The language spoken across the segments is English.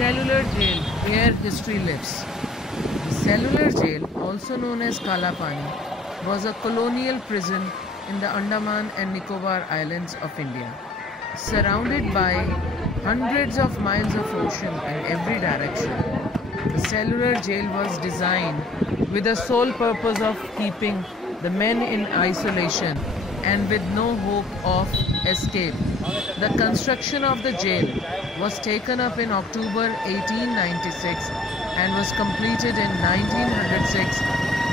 Cellular Jail, where history lives. The Cellular Jail, also known as Kala Pani, was a colonial prison in the Andaman and Nicobar Islands of India. Surrounded by hundreds of miles of ocean in every direction, the Cellular Jail was designed with the sole purpose of keeping the men in isolation and with no hope of escape. The construction of the jail was taken up in October 1896 and was completed in 1906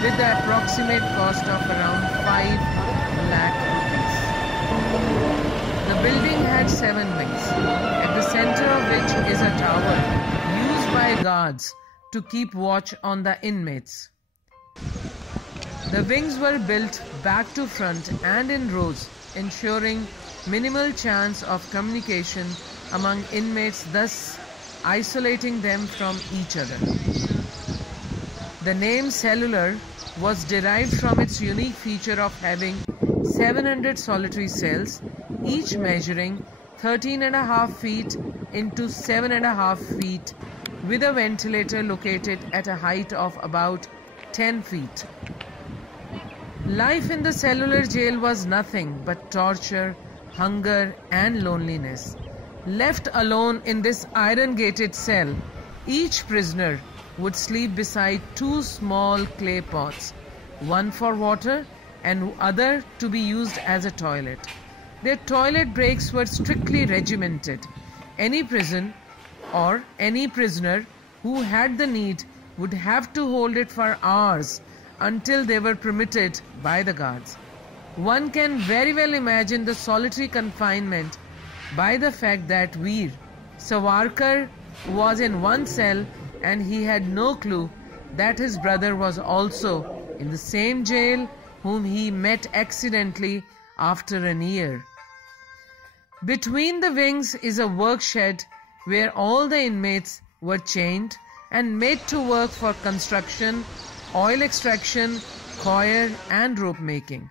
with the approximate cost of around 5 lakh rupees. The building had 7 wings, at the center of which is a tower used by guards to keep watch on the inmates. The wings were built back to front and in rows, ensuring minimal chance of communication among inmates, thus isolating them from each other. The name cellular was derived from its unique feature of having 700 solitary cells, each measuring 13.5 feet into 7.5 feet, with a ventilator located at a height of about 10 feet. Life in the cellular jail was nothing but torture, hunger and loneliness. Left alone in this iron-gated cell, each prisoner would sleep beside 2 small clay pots, one for water and other to be used as a toilet. Their toilet breaks were strictly regimented. Any prison or any prisoner who had the need would have to hold it for hours until they were permitted by the guards. One can very well imagine the solitary confinement by the fact that Veer Savarkar was in one cell and he had no clue that his brother was also in the same jail, whom he met accidentally after a year. Between the wings is a work shed where all the inmates were chained and made to work for construction, oil extraction, coir and rope making.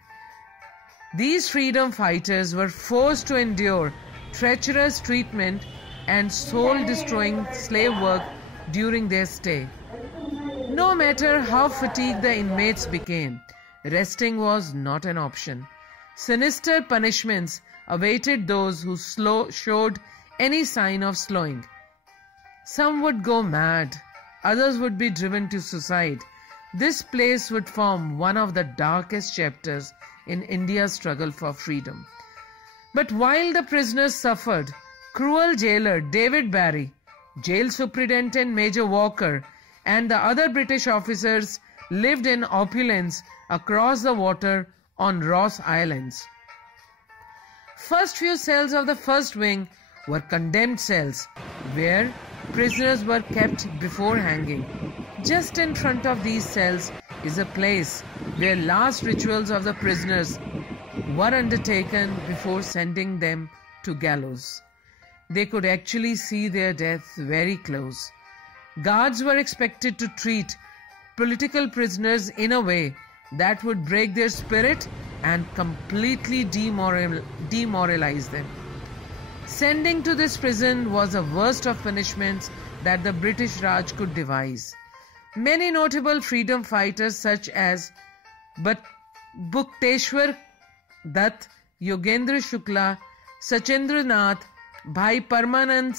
These freedom fighters were forced to endure treacherous treatment and soul-destroying slave work during their stay. No matter how fatigued the inmates became, resting was not an option. Sinister punishments awaited those who showed any sign of slowing. Some would go mad, others would be driven to suicide. This place would form one of the darkest chapters in India's struggle for freedom. But while the prisoners suffered, cruel jailer David Barry, jail superintendent Major Walker, and the other British officers lived in opulence across the water on Ross Islands. First few cells of the first wing were condemned cells, where prisoners were kept before hanging. Just in front of these cells is a place where last rituals of the prisoners were undertaken before sending them to gallows. They could actually see their death very close. Guards were expected to treat political prisoners in a way that would break their spirit and completely demoralize them. Sending to this prison was the worst of punishments that the British Raj could devise. Many notable freedom fighters such as Bhukteshwar Dutt, Yogendra Shukla, Sachendra Nath, Bhai Parmanand,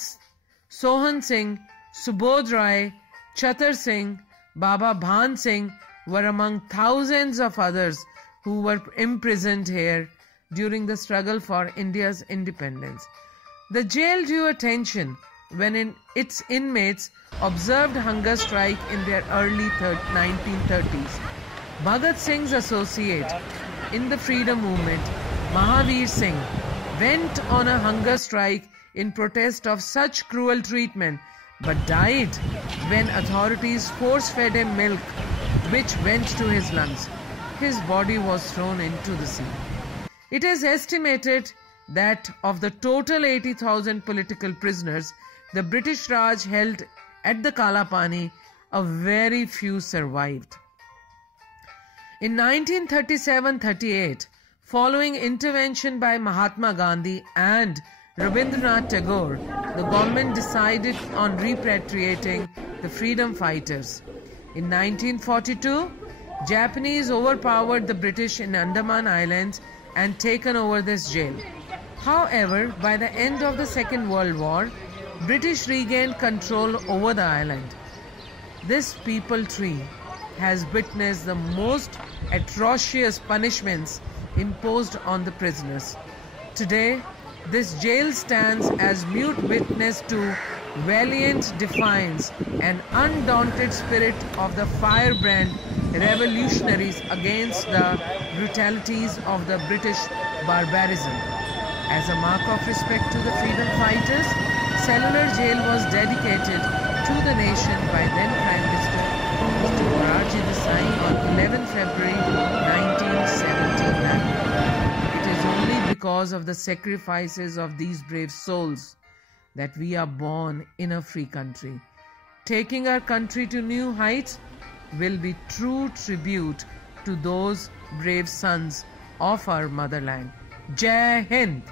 Sohan Singh, Subodh Rai, Chatar Singh, Baba Bhan Singh were among thousands of others who were imprisoned here during the struggle for India's independence. The jail drew attention when its inmates observed hunger strike in their early 1930s. Bhagat Singh's associate in the freedom movement, Mahavir Singh, went on a hunger strike in protest of such cruel treatment but died when authorities force-fed him milk which went to his lungs. His body was thrown into the sea. It is estimated that of the total 80,000 political prisoners the British Raj held at the Kala Pani, a very few survived. In 1937-38, following intervention by Mahatma Gandhi and Rabindranath Tagore, the government decided on repatriating the freedom fighters. In 1942, Japanese overpowered the British in Andaman Islands and taken over this jail. However, by the end of the Second World War, British regained control over the island. This people tree has witnessed the most atrocious punishments imposed on the prisoners. Today, this jail stands as mute witness to valiant defiance and undaunted spirit of the firebrand revolutionaries against the brutalities of the British barbarism. As a mark of respect to the freedom fighters, Cellular Jail was dedicated to the nation by then Prime Minister Mr. Morarji Desai on 11 February 1979. It is only because of the sacrifices of these brave souls that we are born in a free country. Taking our country to new heights will be true tribute to those brave sons of our motherland. Jai Hind!